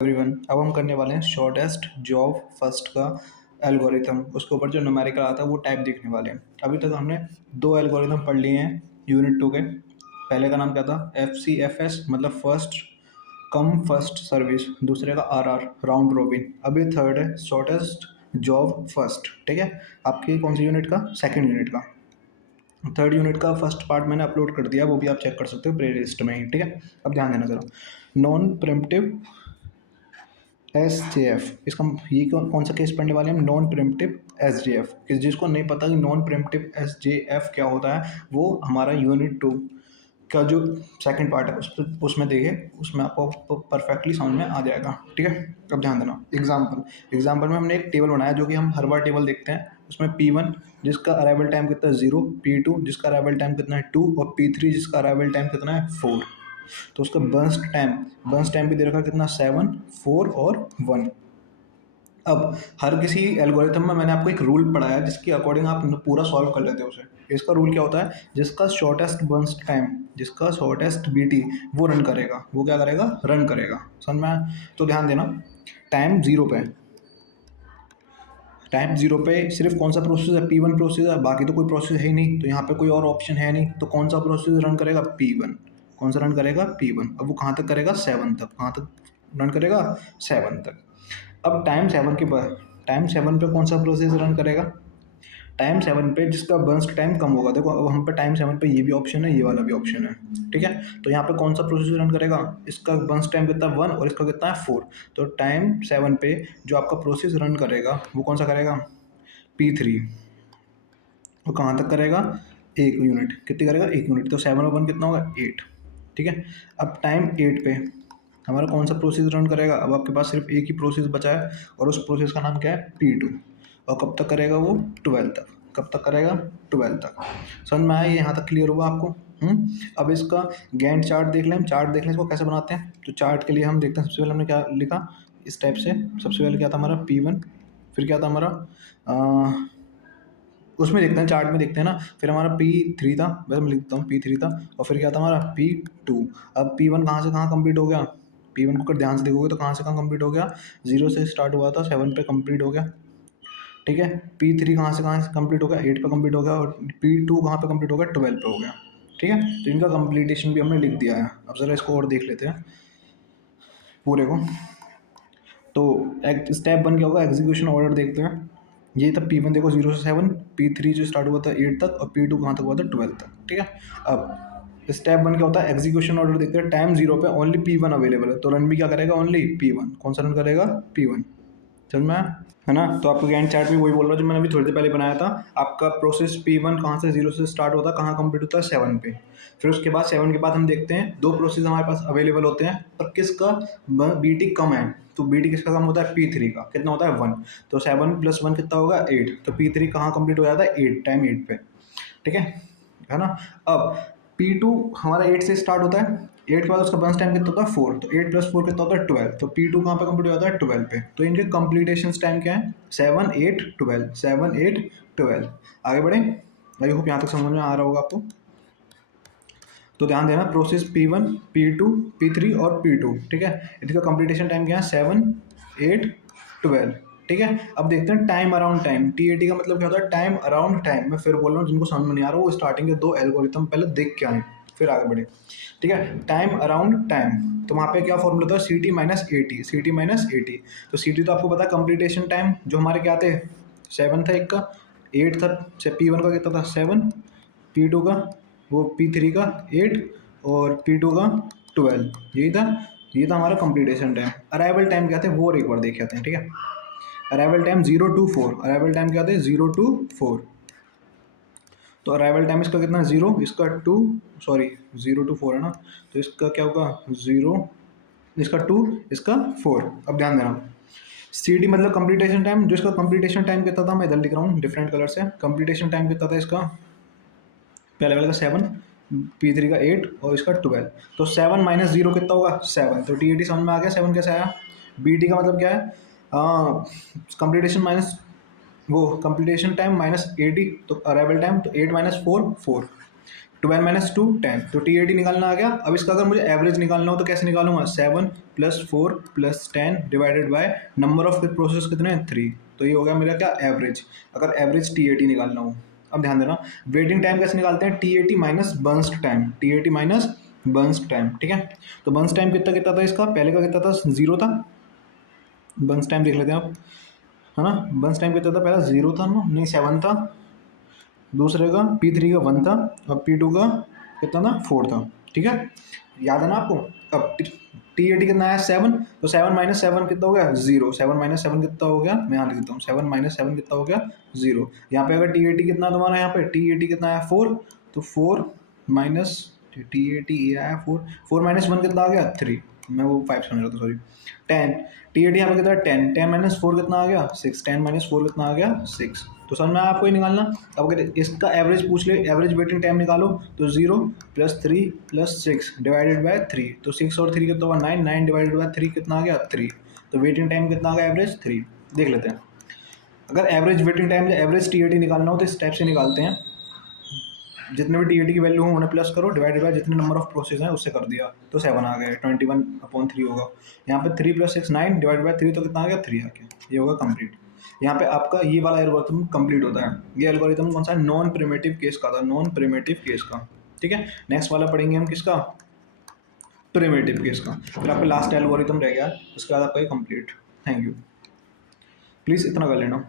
Everyone, अब हम करने वाले हैं शॉर्टेस्ट जॉब फर्स्ट का एल्गोरिथम। उसके ऊपर जो न्यूमेरिकल आता है वो टाइप देखने वाले हैं। अभी तक हमने दो एल्गोरिथम पढ़ लिए हैं यूनिट 2 के। पहले का नाम क्या था? FCFS, मतलब फर्स्ट कम फर्स्ट सर्विस। दूसरे का RR, राउंड रोबिन। अभी थर्ड है शॉर्टेस्ट जॉब फर्स्ट। ठीक है, आपकी कौन सी यूनिट का? सेकेंड यूनिट का। थर्ड यूनिट का फर्स्ट पार्ट मैंने अपलोड कर दिया, वो भी आप चेक कर सकते हो प्ले लिस्ट में ही। ठीक है, अब ध्यान देना जरा। नॉन प्रिम्प्टिव SJF, इसका ये कौन सा केस पढ़ने वाले हैं हम? Non preemptive SJF। जिसको नहीं पता कि नॉन प्रिम्प्टिव SJF क्या होता है, वो हमारा यूनिट 2 का जो सेकंड पार्ट है उसमें देखिए, उसमें आपको परफेक्टली समझ में आ जाएगा। ठीक है, अब ध्यान देना। एग्जाम्पल में हमने एक टेबल बनाया, जो कि हम हर बार टेबल देखते हैं। उसमें P1 जिसका अराइवल टाइम कितना है 0, P2 जिसका अराइवल टाइम कितना है 2, और P3 जिसका अराइवल टाइम कितना है 4। तो उसका बर्स्ट टाइम भी दे रखा है कितना? 7, 4 और 1। अब हर किसी एल्गोरिथम में मैंने आपको एक रूल पढ़ाया, जिसके अकॉर्डिंग आप पूरा सॉल्व कर लेते हो उसे। इसका रूल क्या होता है? जिसका शॉर्टेस्ट बर्स्ट टाइम, जिसका शॉर्टेस्ट BT, वो रन करेगा। वो क्या करेगा? रन करेगा। समझ में आया? तो ध्यान देना, टाइम जीरो पे टाइम जीरो पे सिर्फ कौन सा प्रोसेस है? P1 प्रोसेस है, बाकी तो कोई प्रोसेस है ही नहीं। तो यहाँ पे कोई और ऑप्शन है नहीं, तो कौन सा प्रोसेस रन करेगा? P1। कौन सा रन करेगा? P1। अब वो कहाँ तक करेगा? 7 तक। कहाँ तक रन करेगा? 7 तक। अब टाइम 7 पे कौन सा प्रोसेस रन करेगा? टाइम 7 पे जिसका बर्स्ट टाइम कम होगा। देखो, अब हम पे टाइम 7 पे ये भी ऑप्शन है, ये वाला भी ऑप्शन है। ठीक है, तो यहाँ पे कौन सा प्रोसेस रन करेगा? इसका बर्स्ट टाइम कितना? 1, और इसका कितना है? 4। तो टाइम 7 पे जो आपका प्रोसेस रन करेगा वो कौन सा करेगा? P3। वो कहाँ तक करेगा? 1 यूनिट। कितनी करेगा? 1 यूनिट। तो 7 और 1 कितना होगा? 8। ठीक है, अब टाइम 8 पे हमारा कौन सा प्रोसेस रन करेगा? अब आपके पास सिर्फ एक ही प्रोसेस बचा है, और उस प्रोसेस का नाम क्या है? P2। और कब तक करेगा वो? 12 तक। कब तक करेगा? 12 तक। समझ में आया? ये यहाँ तक क्लियर हुआ आपको? अब इसका गैंट चार्ट देख लें, हम चार्ट देख लें इसको कैसे बनाते हैं। तो चार्ट के लिए हम देखते हैं, सबसे पहले हमने क्या लिखा इस टाइप से। सबसे पहले क्या था हमारा? P1। फिर क्या था हमारा? उसमें देखते हैं, चार्ट में देखते हैं ना। फिर हमारा P3 था, वैसे मैं लिखता हूँ P3 था। और फिर क्या था हमारा? P2। अब P1 कहाँ से कहाँ कंप्लीट हो गया? P1 को अगर ध्यान से देखोगे तो कहाँ से कहाँ कंप्लीट हो गया? 0 से स्टार्ट हुआ था, 7 पे कंप्लीट हो गया। ठीक है, P3 कहाँ से कंप्लीट हो गया? 8 पे कंप्लीट हो गया। और P2 कहाँ पे कंप्लीट हो गया? 12 पे हो गया। ठीक है, तो इनका कंप्लीटेशन भी हमने लिख दिया है। अब ज़रा इसको और देख लेते हैं पूरे को। तो स्टेप 1 क्या होगा? एग्जीक्यूशन ऑर्डर देखते हैं। ये तब P1 देखो 0 से 7, P3 जो स्टार्ट हुआ था 8 तक, और P2 कहाँ तक हुआ था? 12 तक। ठीक है, अब स्टेप 1 क्या होता है? एग्जीक्यूशन ऑर्डर देखते हैं। टाइम 0 पे ओनली P1 अवेलेबल है, तो रन भी क्या करेगा? Only P1। कौन सा रन करेगा? P1। समझ में आया? है ना? तो आपका गैंट चार्ट भी वही बोल रहा है जो मैंने अभी थोड़ी देर पहले बनाया था। आपका प्रोसेस P1 कहाँ से 0 से स्टार्ट होता है, कहाँ कंप्लीट होता है? 7 पे। फिर उसके बाद 7 के बाद हम देखते हैं दो प्रोसेस हमारे पास अवेलेबल होते हैं, और किसका BT कम है। तो BT किसका कम होता है? P3 का। कितना होता है? 1। तो 7 + 1 कितना होगा? 8। तो P3 कहाँ कंप्लीट हो जाता है? 8, टाइम 8 पे। ठीक है ना? अब P2 हमारा 8 से स्टार्ट होता है। 8 के बाद उसका बर्स्ट टाइम कितना होता है? 4। तो 8 + 4 कितना होता है? 12। तो P2 कहाँ पे कंप्लीट हो जाता है? 12 पे। तो इनके कंप्लीटेशन टाइम क्या है? 7, 8, 12। 7, 8, 12। आगे बढ़े। आई होप यहाँ तक समझ में आ रहा होगा आपको। तो ध्यान देना, प्रोसेस P1, P2, P3 और P2। ठीक है, इनका कंप्लीटेशन टाइम क्या है? 7, 8, 12। ठीक है, अब देखते हैं टाइम अराउंड टाइम। TAT का मतलब क्या होता है? Time around time. मैं फिर बोल रहा हूँ, जिनको समझ में नहीं आ रहा वो स्टार्टिंग के दो एल्गोरिथम पहले देख के आए, फिर आगे बढ़े। ठीक है, टाइम अराउंड टाइम, तो वहाँ पे क्या फॉर्मूला था? CT - AT। CT - AT। तो CT तो आपको पता है कंप्लीटेशन टाइम, जो हमारे क्या थे? 7 था एक का, 8 था। P1 का कितना था? 7। P2 का, वो P3 का 8, और P2 का 12। ये था हमारा कंप्लीटेशन टाइम। अराइवल टाइम क्या थे वो एक बार देख आते हैं। ठीक है, arrival time 0 to 4। Arrival time क्या थे? 0 to 4। तो अराइवल टाइम इसका कितना? 0, इसका 2, सॉरी 0 to 4 है ना। तो इसका क्या होगा? 0, इसका 2, इसका 4। अब ध्यान देना, CD मतलब कंप्लीटेशन टाइम। जो इसका कंप्लीटेशन टाइम कितना था, मैं इधर लिख रहा हूँ डिफरेंट कलर से। कंप्लीटेशन टाइम कितना था इसका? पहले वाले का 7, P3 का 8, और इसका 12। तो 7 - 0 कितना होगा? 7। तो TAT समझ में आ गया 7 कैसे आया। BT का मतलब क्या है? कंप्लीटेशन माइनस वो कंप्लीटेशन टाइम माइनस AT। तो अराइवल टाइम, तो 8 - 4, 4। 12 माइनस 2 10, तो T80 निकालना आ गया। अब इसका अगर मुझे एवरेज निकालना हो तो कैसे निकालूंगा, 7 plus 4 plus 10 divided by number of process कितने हैं 3, तो ये हो गया मेरा क्या एवरेज, अगर एवरेज T80 निकालना हो। अब ध्यान देना वेटिंग टाइम कैसे निकालते हैं, T80 minus burst time, T80 minus burst time, ठीक है। तो बर्स्ट टाइम कितना कितना था इसका, पहले का कितना था 0 था, बर्स्ट टाइम देख लेते हैं आप, है ना। बर्स्ट टाइम कितना था, पहला 0 था ना, नहीं 7 था, दूसरे का P3 का 1 था, और P2 का कितना था 4 था, ठीक है, याद है ना आपको। अब T80 कितना आया 7, तो 7 माइनस 7 कितना हो गया 0, 7 माइनस 7 कितना हो गया, मैं यहाँ लिख देता हूँ 7 माइनस 7 कितना हो गया 0। यहाँ पे अगर T80 कितना तुम्हारा, यहाँ पे T80 कितना आया 4, तो 4 माइनस T80 ये आया 4, 4 माइनस 1 कितना आ गया 3, मैं वो 5 समझ रहा था सॉरी। 10 T80 यहाँ पे कितना 10, 10 माइनस 4 कितना आ गया 6, 10 माइनस 4 कितना आ गया 6, तो समझ में आया आपको ही निकालना। अब अगर इसका एवरेज पूछ ले, एवरेज वेटिंग टाइम निकालो, तो 0 प्लस 3 प्लस 6 डिवाइडेड बाय 3, तो 6 और 3 कितना हुआ 9, 9 डिवाइडेड बाय 3 कितना आ गया 3, तो वेटिंग टाइम कितना आ गया एवरेज 3। देख लेते हैं, अगर एवरेज वेटिंग टाइम या एवरेज T80 निकालना हो तो इस टाइप से निकालते हैं, जितने भी T80 की वैल्यू हो उन्हें प्लस करो, डिवाइडेड बाय जितने नंबर ऑफ प्रोसेस हैं उससे कर दिया, तो 7 आ गया, 21/3 होगा। यहाँ पे 3 प्लस 6 9 डिवाइड बाय 3, तो कितना आ गया 3 आ गया, ये होगा कंप्लीट। यहाँ पे आपका ये वाला एल्गोरिथम कंप्लीट होता है। ये एल्गोरिथम कौन सा है, नॉन प्रिमिटिव केस का था, नॉन प्रिमिटिव केस का, ठीक है। नेक्स्ट वाला पढ़ेंगे हम किसका, प्रिमिटिव केस का, फिर आपका लास्ट एल्गोरिथम रह गया, उसके बाद आपका ये कंप्लीट। थैंक यू, प्लीज़ इतना कर लेना।